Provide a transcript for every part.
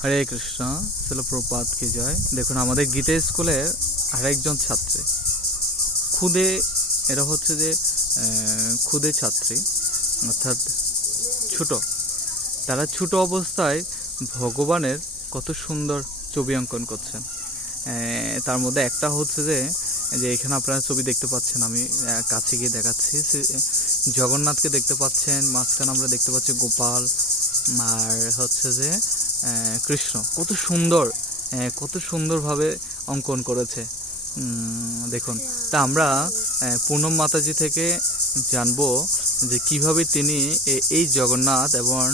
হরে কৃষ্ণ, শিল প্রপাত কি জয়। দেখুন আমাদের গীতা স্কুলের আরেকজন ছাত্রী খুদে, এরা হচ্ছে যে খুদে ছাত্রী, অর্থাৎ ছোট। তারা ছোট অবস্থায় ভগবানের কত সুন্দর ছবি অঙ্কন করছেন। তার মধ্যে একটা হচ্ছে যে এখানে আপনারা ছবি দেখতে পাচ্ছেন, আমি কাছে গিয়ে দেখাচ্ছি। জগন্নাথকে দেখতে পাচ্ছেন, মাঝখানে আমরা দেখতে পাচ্ছি গোপাল, আর হচ্ছে যে কৃষ্ণ। কত সুন্দরভাবে অঙ্কন করেছে দেখুন। তা আমরা পুনম মাতাজি থেকে জানবো যে কিভাবে তিনি এই জগন্নাথ এবং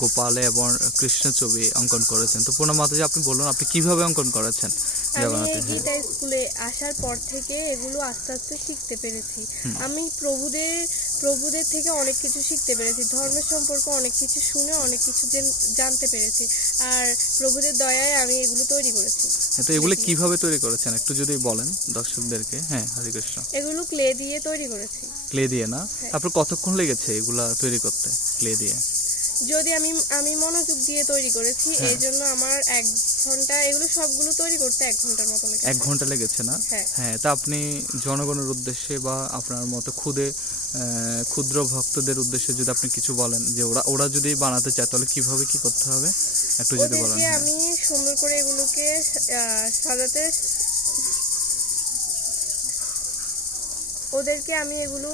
গোপালে এবং কৃষ্ণ ছবি অঙ্কন করেছেন। তো পুনম মাতাজি, আপনি বলুন আপনি কিভাবে অঙ্কন করেছেন জগন্নাথের? আমি গীতা স্কুলে আসার পর থেকে এগুলো আস্তে আস্তে শিখতে পেরেছি। আমি প্রভুদের থেকে অনেক কিছু শিখতে পেরেছি, ধর্মের সম্পর্কে অনেক কিছু শুনে অনেক কিছু জানতে পেরেছি। আর প্রভুদের দয়ায় আমি এগুলো তৈরি করেছি। তো এগুলো কিভাবে তৈরি করেছেন একটু যদি বলেন দর্শকদেরকে। হ্যাঁ, হরে কৃষ্ণ। এগুলো ক্লে দিয়ে তৈরি করেছি। ক্লে দিয়ে না? তারপর কতক্ষণ লেগেছে এগুলা তৈরি করতে ক্লে দিয়ে? যদি আমি মনোযোগ দিয়ে তৈরি করেছি, এই জন্য আমার 1 ঘন্টা, এগুলো সবগুলো তৈরি করতে 1 ঘন্টার মতো লেগেছে। 1 ঘন্টা লেগেছে না? হ্যাঁ। তা আপনি জনগণের উদ্দেশ্যে বা আপনার মতো ক্ষুদ্র ভক্তদের উদ্দেশ্যে যদি আপনি কিছু বলেন, যে ওরা যদি বানাতে চায় তাহলে কিভাবে কি করতে হবে একটু যদি বলেন। আমি সুন্দর করে এগুলোকে সাজাতে, ওদেরকে আমি এগুলো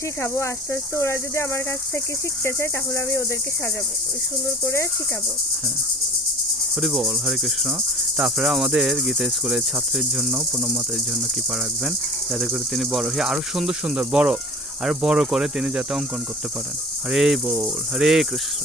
শিখাবো আস্তে আস্তে। ওরা যদি আমার কাছ থেকে শিখতে চায় তাহলে আমি ওদেরকে সাজাবো, সুন্দর করে শিখাবো। হ্যাঁ, হরি বল, হরে কৃষ্ণ। তারপরে আমাদের গীতা স্কুলের ছাত্রের জন্য, পুনম মাতার জন্য কৃপা রাখবেন, যাতে করে তিনি বড় হয়ে আরো সুন্দর বড় করে তিনি যাতে অঙ্কন করতে পারেন। হরে বল, হরে কৃষ্ণ।